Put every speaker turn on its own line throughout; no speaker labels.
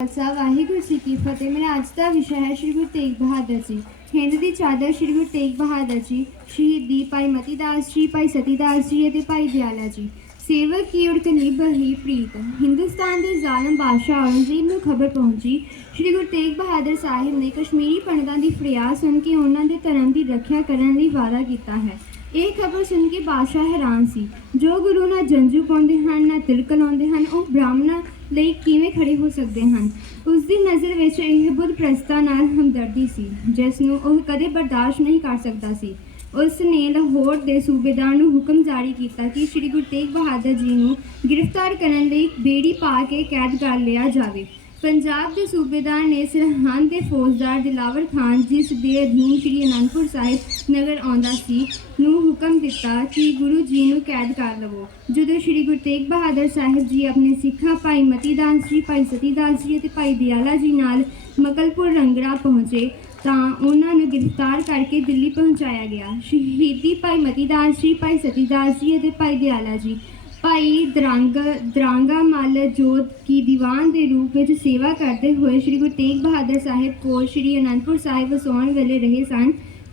ਖਾਲਸਾ ਵਾਹਿਗੁਰੂ ਜੀ ਕੀ ਫਤਿਹ। ਮੇਰਾ ਅੱਜ ਦਾ ਵਿਸ਼ਾ ਹੈ ਸ਼੍ਰੀ ਗੁਰੂ ਤੇਗ ਬਹਾਦਰ ਜੀ। ਹਿੰਦ ਦੀ ਚਾਦਰ ਸ਼੍ਰੀ ਗੁਰੂ ਤੇਗ ਬਹਾਦਰ ਜੀ, ਸ਼ਹੀਦੀ ਭਾਈ ਮਤੀ ਦਾਸ ਜੀ, ਭਾਈ ਸਤੀ ਦਾਸ ਜੀ ਅਤੇ ਭਾਈ ਦਿਆਲਾ ਜੀ। ਸੇਵਕ ਕੀ ਉੜਕ ਨਿਭਹੀ ਪ੍ਰੀਤ। ਹਿੰਦੁਸਤਾਨ ਦੇ ਜ਼ਾਲਮ ਬਾਦਸ਼ਾਹ ਔਰੰਗਜ਼ੇਬ ਨੂੰ ਖਬਰ ਪਹੁੰਚੀ। ਸ਼੍ਰੀ ਗੁਰੂ ਤੇਗ ਬਹਾਦਰ ਸਾਹਿਬ ਨੇ ਕਸ਼ਮੀਰੀ ਪੰਡਤਾਂ ਦੀ ਫਰਿਆਦ ਸੁਣ ਕੇ ਉਹਨਾਂ ਦੇ ਧਰਮ ਦੀ ਰੱਖਿਆ ਕਰਨ ਲਈ ਵਾਅਦਾ ਕੀਤਾ ਹੈ। ਇਹ ਖਬਰ ਸੁਣ ਕੇ ਬਾਦਸ਼ਾਹ ਹੈਰਾਨ ਸੀ। ਜੋ ਗੁਰੂ ਨਾ ਜੰਜੂ ਪਾਉਂਦੇ ਹਨ, ਨਾ ਤਿਲਕ ਲਾਉਂਦੇ ਹਨ, ਉਹ ਬ੍ਰਾਹਮਣਾਂ ਲਈ ਕਿਵੇਂ ਖੜੇ ਹੋ ਸਕਦੇ ਹਨ? ਉਸ ਦੀ ਨਜ਼ਰ ਵਿੱਚ ਇਹ ਬੁੱਧ ਪ੍ਰਸਤਾ ਨਾਲ ਹਮਦਰਦੀ ਸੀ, ਜਿਸ ਨੂੰ ਉਹ ਕਦੇ ਬਰਦਾਸ਼ਤ ਨਹੀਂ ਕਰ ਸਕਦਾ ਸੀ। ਉਸ ਨੇ ਲਾਹੌਰ ਦੇ ਸੂਬੇਦਾਰ ਨੂੰ ਹੁਕਮ ਜਾਰੀ ਕੀਤਾ ਕਿ ਸ੍ਰੀ ਗੁਰੂ ਤੇਗ ਬਹਾਦਰ ਜੀ ਨੂੰ ਗ੍ਰਿਫਤਾਰ ਕਰਨ ਲਈ ਬੇੜੀ ਪਾ ਕੇ ਕੈਦ ਕਰ ਲਿਆ ਜਾਵੇ। ਪੰਜਾਬ ਦੇ ਸੂਬੇਦਾਰ ਨੇ ਸਰਹੰਦ ਦੇ ਫੌਜਦਾਰ ਦਿਲਾਵਰ ਖਾਨ ਜਿਸ ਦੇ ਅਧੀਨ ਸ੍ਰੀ ਅਨੰਦਪੁਰ ਸਾਹਿਬ ਨਗਰ ਆਉਂਦਾ ਸੀ, ਨੂੰ ਹੁਕਮ ਦਿੱਤਾ ਕਿ ਗੁਰੂ ਜੀ ਨੂੰ ਕੈਦ ਕਰ ਲਵੋ। ਜਦੋਂ ਸ੍ਰੀ ਗੁਰੂ ਤੇਗ ਬਹਾਦਰ ਸਾਹਿਬ ਜੀ ਆਪਣੇ ਸਿੱਖਾਂ ਭਾਈ ਮਤੀ ਦਾਸ ਜੀ, ਭਾਈ ਸਤੀ ਦਾਸ ਜੀ ਅਤੇ ਭਾਈ ਦਿਆਲਾ ਜੀ ਨਾਲ ਮਕਲਪੁਰ ਰੰਗੜਾ ਪਹੁੰਚੇ, ਤਾਂ ਉਹਨਾਂ ਨੂੰ ਗ੍ਰਿਫਤਾਰ ਕਰਕੇ ਦਿੱਲੀ ਪਹੁੰਚਾਇਆ ਗਿਆ। ਸ਼ਹੀਦੀ ਭਾਈ ਮਤੀ ਦਾਸ ਜੀ, ਭਾਈ ਸਤੀ ਦਾਸ ਜੀ ਅਤੇ ਭਾਈ ਦਿਆਲਾ ਜੀ ਭਾਈ ਦਰੰਗ, ਦਰਾਂਗਾ ਮੱਲ ਜੋਤ ਕੀ ਦੀਵਾਨ ਦੇ ਰੂਪ ਵਿੱਚ ਸੇਵਾ ਕਰਦੇ ਹੋਏ ਸ੍ਰੀ ਗੁਰੂ ਤੇਗ ਬਹਾਦਰ ਸਾਹਿਬ ਕੋਲ ਸ੍ਰੀ ਅਨੰਦਪੁਰ ਸਾਹਿਬ ਵਸਾਉਣ ਵੇਲੇ ਰਹੇ ਸਨ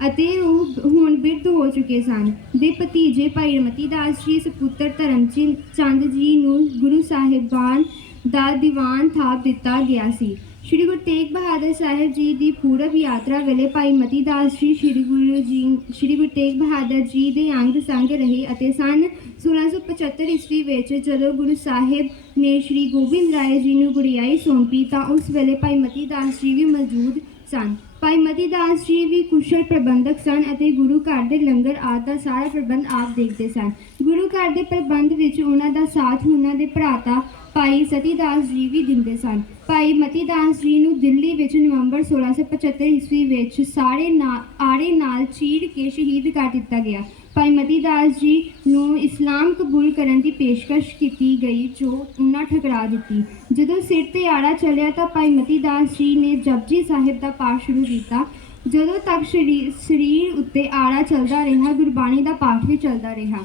ਅਤੇ ਉਹ ਹੁਣ ਬਿਰਧ ਹੋ ਚੁੱਕੇ ਸਨ। ਦੇ ਭਤੀਜੇ ਭਾਈ ਰਮਤੀ ਦਾਸ ਜੀ, ਸੁਪੁੱਤਰ ਧਰਮਚੰਦ ਚੰਦ ਜੀ ਨੂੰ ਗੁਰੂ ਸਾਹਿਬਾਨ ਦਾ ਦੀਵਾਨ ਥਾਪ ਦਿੱਤਾ ਗਿਆ ਸੀ। ਸ਼੍ਰੀ ਗੁਰੂ ਤੇਗ ਬਹਾਦਰ ਸਾਹਿਬ ਜੀ ਦੀ ਪੂਰਬ ਯਾਤਰਾ ਵੇਲੇ ਭਾਈ ਮਤੀ ਦਾਸ ਜੀ ਸ਼੍ਰੀ ਗੁਰੂ ਜੀ, ਸ਼੍ਰੀ ਗੁਰੂ ਤੇਗ ਬਹਾਦਰ ਜੀ ਦੇ ਅੰਗ ਸੰਗ ਰਹੇ ਅਤੇ ਸਨ 1675 ਈਸਵੀ ਵਿੱਚ ਜਦੋਂ ਗੁਰੂ ਸਾਹਿਬ ਨੇ ਸ਼੍ਰੀ ਗੋਬਿੰਦ ਰਾਏ ਜੀ ਨੂੰ ਗੁੜਿਆਈ ਸੌਂਪੀ ਤਾਂ ਉਸ ਵੇਲੇ ਭਾਈ ਮਤੀ ਦਾਸ ਜੀ ਵੀ ਮੌਜੂਦ ਸਨ। ਭਾਈ ਮਤੀ ਦਾਸ ਜੀ ਵੀ ਕੁਸ਼ਲ ਪ੍ਰਬੰਧਕ ਸਨ ਅਤੇ ਗੁਰੂ ਘਰ ਦੇ ਲੰਗਰ ਆਦਿ ਦਾ ਸਾਰਾ ਪ੍ਰਬੰਧ ਆਪ ਦੇਖਦੇ ਸਨ। ਗੁਰੂ ਘਰ ਦੇ ਪ੍ਰਬੰਧ ਵਿੱਚ ਉਹਨਾਂ ਦਾ ਸਾਥ, ਉਹਨਾਂ ਦੇ ਭਰਾਤਾ ਭਾਈ ਸਤੀ ਦਾਸ ਜੀ ਵੀ ਦਿੰਦੇ ਸਨ। ਭਾਈ ਮਤੀ ਦਾਸ ਜੀ ਨੂੰ ਦਿੱਲੀ ਵਿੱਚ ਨਵੰਬਰ 1675 ਈਸਵੀ ਵਿੱਚ ਸਾਰੇ ਨਾ- ਆੜੇ ਨਾਲ ਚੀਰ ਕੇ ਸ਼ਹੀਦ ਕਰ ਦਿੱਤਾ ਗਿਆ। ਭਾਈ ਮਤੀ ਦਾਸ ਜੀ ਨੂੰ ਇਸਲਾਮ ਕਬੂਲ ਕਰਨ ਦੀ ਪੇਸ਼ਕਸ਼ ਕੀਤੀ ਗਈ, ਜੋ ਉਹਨਾਂ ਠਕਰਾ ਦਿੱਤੀ। ਜਦੋਂ ਸਿਰ ਤੇ ਆੜਾ ਚੱਲਿਆ ਤਾਂ ਭਾਈ ਮਤੀ ਦਾਸ ਜੀ ਨੇ ਜਪਜੀ ਸਾਹਿਬ ਦਾ ਪਾਠ ਸ਼ੁਰੂ ਕੀਤਾ। ਜਦੋਂ ਤੱਕ ਸਰੀਰ ਸਰੀਰ ਉੱਤੇ ਆੜਾ ਚੱਲਦਾ ਰਿਹਾ, ਗੁਰਬਾਣੀ ਦਾ ਪਾਠ ਵੀ ਚੱਲਦਾ ਰਿਹਾ।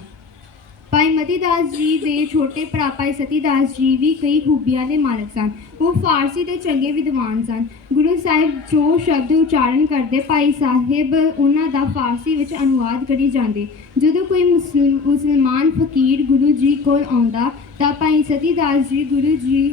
ਭਾਈ ਦਾਸ ਜੀ ਦੇ ਛੋਟੇ ਭਰਾ ਭਾਈ ਸਤੀ ਦਾਸ ਜੀ ਵੀ ਕਈ ਖੂਬੀਆਂ ਦੇ ਮਾਲਕ ਸਨ। ਉਹ ਫਾਰਸੀ ਦੇ ਚੰਗੇ ਵਿਦਵਾਨ ਸਨ। ਗੁਰੂ ਸਾਹਿਬ ਜੋ ਸ਼ਬਦ ਉਚਾਰਨ ਕਰਦੇ ਭਾਈ ਸਾਹਿਬ, ਉਹਨਾਂ ਦਾ ਫਾਰਸੀ ਵਿੱਚ ਅਨੁਵਾਦ ਕਰੀ ਜਾਂਦੇ। ਜਦੋਂ ਕੋਈ ਮੁਸਲਿਮ ਮੁਸਲਮਾਨ ਫਕੀਰ ਗੁਰੂ ਜੀ ਕੋਲ ਆਉਂਦਾ, ਤਾਂ ਭਾਈ ਸਤੀ ਦਾਸ ਜੀ ਗੁਰੂ ਜੀ-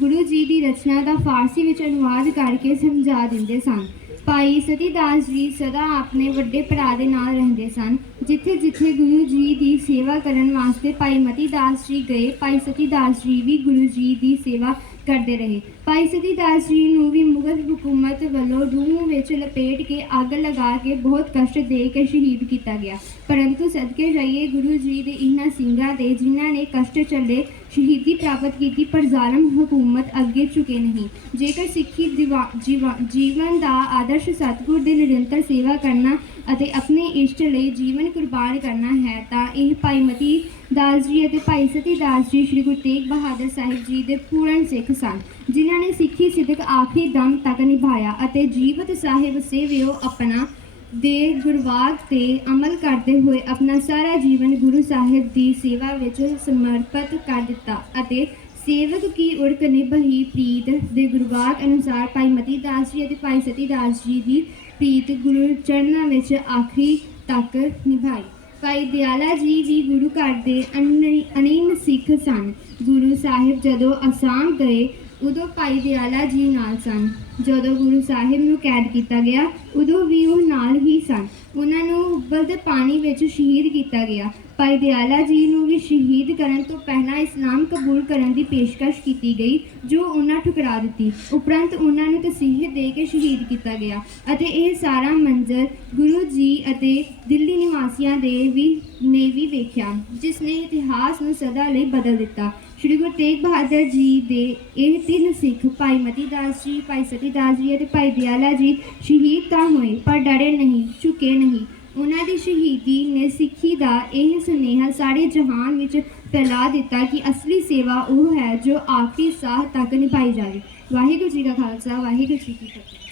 ਗੁਰੂ ਜੀ ਦੀ ਰਚਨਾ ਦਾ ਫਾਰਸੀ ਵਿੱਚ ਅਨੁਵਾਦ ਕਰਕੇ ਸਮਝਾ ਦਿੰਦੇ ਸਨ। ਭਾਈ ਸਤੀਦਾਸ ਜੀ ਸਦਾ ਆਪਣੇ ਵੱਡੇ ਭਰਾ ਦੇ ਨਾਲ ਰਹਿੰਦੇ ਸਨ। ਜਿੱਥੇ ਜਿੱਥੇ ਗੁਰੂ ਜੀ ਦੀ ਸੇਵਾ ਕਰਨ ਵਾਸਤੇ ਭਾਈ ਮਤੀ ਦਾਸ ਜੀ ਗਏ, ਭਾਈ ਸਤੀ ਦਾਸ ਜੀ ਵੀ ਗੁਰੂ ਜੀ ਦੀ ਸੇਵਾ ਕਰਦੇ ਰਹੇ। ਭਾਈ ਸਤੀਦਾਸ ਜੀ ਨੂੰ ਵੀ ਮੁਗਲ ਹਕੂਮਤ ਵੱਲੋਂ ਰੂਹ ਵਿੱਚ ਲਪੇਟ ਕੇ ਅੱਗ ਲਗਾ ਕੇ ਬਹੁਤ ਕਸ਼ਟ ਦੇ ਕੇ ਸ਼ਹੀਦ ਕੀਤਾ ਗਿਆ। ਪਰੰਤੂ ਸਦਕੇ ਜਾਈਏ ਗੁਰੂ ਜੀ ਦੇ ਇਹਨਾਂ ਸਿੰਘਾਂ ਦੇ, ਜਿਨ੍ਹਾਂ ਨੇ ਕਸ਼ਟ ਚੱਲੇ ਸ਼ਹੀਦੀ ਪ੍ਰਾਪਤ ਕੀਤੀ, ਪਰ ਜ਼ਾਲਮ ਹਕੂਮਤ ਅੱਗੇ ਝੁਕੇ ਨਹੀਂ। ਜੇਕਰ ਸਿੱਖੀ ਦਿਵਾ- ਜੀਵਾ- ਜੀਵਨ ਦਾ ਆਦਰਸ਼ ਸਤਿਗੁਰ ਦੀ ਨਿਰੰਤਰ ਸੇਵਾ ਕਰਨਾ ਅਤੇ ਆਪਣੇ ਇਸ਼ਟ ਲਈ ਜੀਵਨ ਕੁਰਬਾਨ ਕਰਨਾ ਹੈ, ਤਾਂ ਇਹ ਭਾਈ ਮਤੀ ਦਾਸ ਜੀ ਅਤੇ ਭਾਈ ਸਤੀ ਦਾਸ ਜੀ ਸ੍ਰੀ ਗੁਰੂ ਤੇਗ ਬਹਾਦਰ ਸਾਹਿਬ ਜੀ ਦੇ ਪੂਰਨ ਸਿੱਖ ਸਨ, ਜਿਨ੍ਹਾਂ ਨੇ ਸਿੱਖੀ ਸਿੱਧਕ ਆਖਰੀ ਦਮ ਤੱਕ ਨਿਭਾਇਆ ਅਤੇ ਜੀਵਤ ਸਾਹਿਬ ਸੇਵਿਓ ਆਪਣਾ ਦੇ ਗੁਰਵਾਗ ਤੇ ਅਮਲ ਕਰਦੇ ਹੋਏ ਆਪਣਾ ਸਾਰਾ ਜੀਵਨ ਗੁਰੂ ਸਾਹਿਬ ਦੀ ਸੇਵਾ ਵਿੱਚ ਸਮਰਪਿਤ ਕਰ ਦਿੱਤਾ ਅਤੇ ਸੇਵਕ ਕੀ ਉੜਕ ਨਿਭਹੀ ਪ੍ਰੀਤ ਦੇ ਗੁਰਵਾਕ ਅਨੁਸਾਰ ਭਾਈ ਮਤੀ ਦਾਸ ਜੀ ਅਤੇ ਭਾਈ ਸਤੀ ਦਾਸ ਜੀ ਦੀ ਪ੍ਰੀਤ ਗੁਰੂ ਚਰਨਾਂ ਵਿੱਚ ਆਖਰੀ ਤੱਕ ਨਿਭਾਈ। ਭਾਈ ਦਿਆਲਾ ਜੀ ਵੀ ਗੁਰੂ ਘਰ ਦੇ ਅਨ- ਅਨੀਨ ਸਿੱਖ ਸਨ। ਗੁਰੂ ਸਾਹਿਬ ਜਦੋਂ ਅਸਾਮ ਗਏ, ਉਦੋਂ ਭਾਈ ਦਿਆਲਾ ਜੀ ਨਾਲ ਸਨ। ਜਦੋਂ ਗੁਰੂ ਸਾਹਿਬ ਨੂੰ ਕੈਦ ਕੀਤਾ ਗਿਆ, ਉਦੋਂ ਵੀ ਉਹ ਨਾਲ ਹੀ ਸਨ। ਉਹਨਾਂ ਨੂੰ ਉਬਲਦੇ ਪਾਣੀ ਵਿੱਚ ਸ਼ਹੀਦ ਕੀਤਾ ਗਿਆ। ਭਾਈ ਦਿਆਲਾ ਜੀ ਨੂੰ ਵੀ ਸ਼ਹੀਦ ਕਰਨ ਤੋਂ ਪਹਿਲਾਂ ਇਸਲਾਮ ਕਬੂਲ ਕਰਨ ਦੀ ਪੇਸ਼ਕਸ਼ ਕੀਤੀ ਗਈ, ਜੋ ਉਹਨਾਂ ਠੁਕਰਾ ਦਿੱਤੀ। ਉਪਰੰਤ ਉਹਨਾਂ ਨੂੰ ਤਸੀਹੇ ਦੇ ਕੇ ਸ਼ਹੀਦ ਕੀਤਾ ਗਿਆ ਅਤੇ ਇਹ ਸਾਰਾ ਮੰਜ਼ਰ ਗੁਰੂ ਜੀ ਅਤੇ ਦਿੱਲੀ ਨਿਵਾਸੀਆਂ ਦੇ ਵੀ, ਨੇ ਵੀ ਵੇਖਿਆ, ਜਿਸ ਨੇ ਇਤਿਹਾਸ ਨੂੰ ਸਦਾ ਲਈ ਬਦਲ ਦਿੱਤਾ। ਸ਼੍ਰੀ ਗੁਰੂ ਤੇਗ ਬਹਾਦਰ ਜੀ ਦੇ ਇਹ ਤਿੰਨ ਸਿੱਖ, ਭਾਈ ਮਤੀ ਦਾਸ ਜੀ, ਭਾਈ ਸਤੀ ਦਾਸ ਜੀ ਅਤੇ ਭਾਈ ਦਿਆਲਾ ਜੀ ਸ਼ਹੀਦ ਤਾਂ ਹੋਏ, ਪਰ ਡਰੇ ਨਹੀਂ, ਝੁਕੇ ਨਹੀਂ। ਉਹਨਾਂ ਦੀ ਸ਼ਹੀਦੀ ਨੇ ਸਿੱਖੀ ਦਾ ਇਹ ਸੁਨੇਹਾ ਸਾਰੇ ਜਹਾਨ ਵਿੱਚ ਫੈਲਾ ਦਿੱਤਾ ਕਿ ਅਸਲੀ ਸੇਵਾ ਉਹ ਹੈ ਜੋ ਆਖਰੀ ਸਾਹ ਤੱਕ ਨਿਭਾਈ ਜਾਵੇ। ਵਾਹਿਗੁਰੂ ਜੀ ਕਾ ਖਾਲਸਾ, ਵਾਹਿਗੁਰੂ ਜੀ ਕੀ ਫਤਿਹ।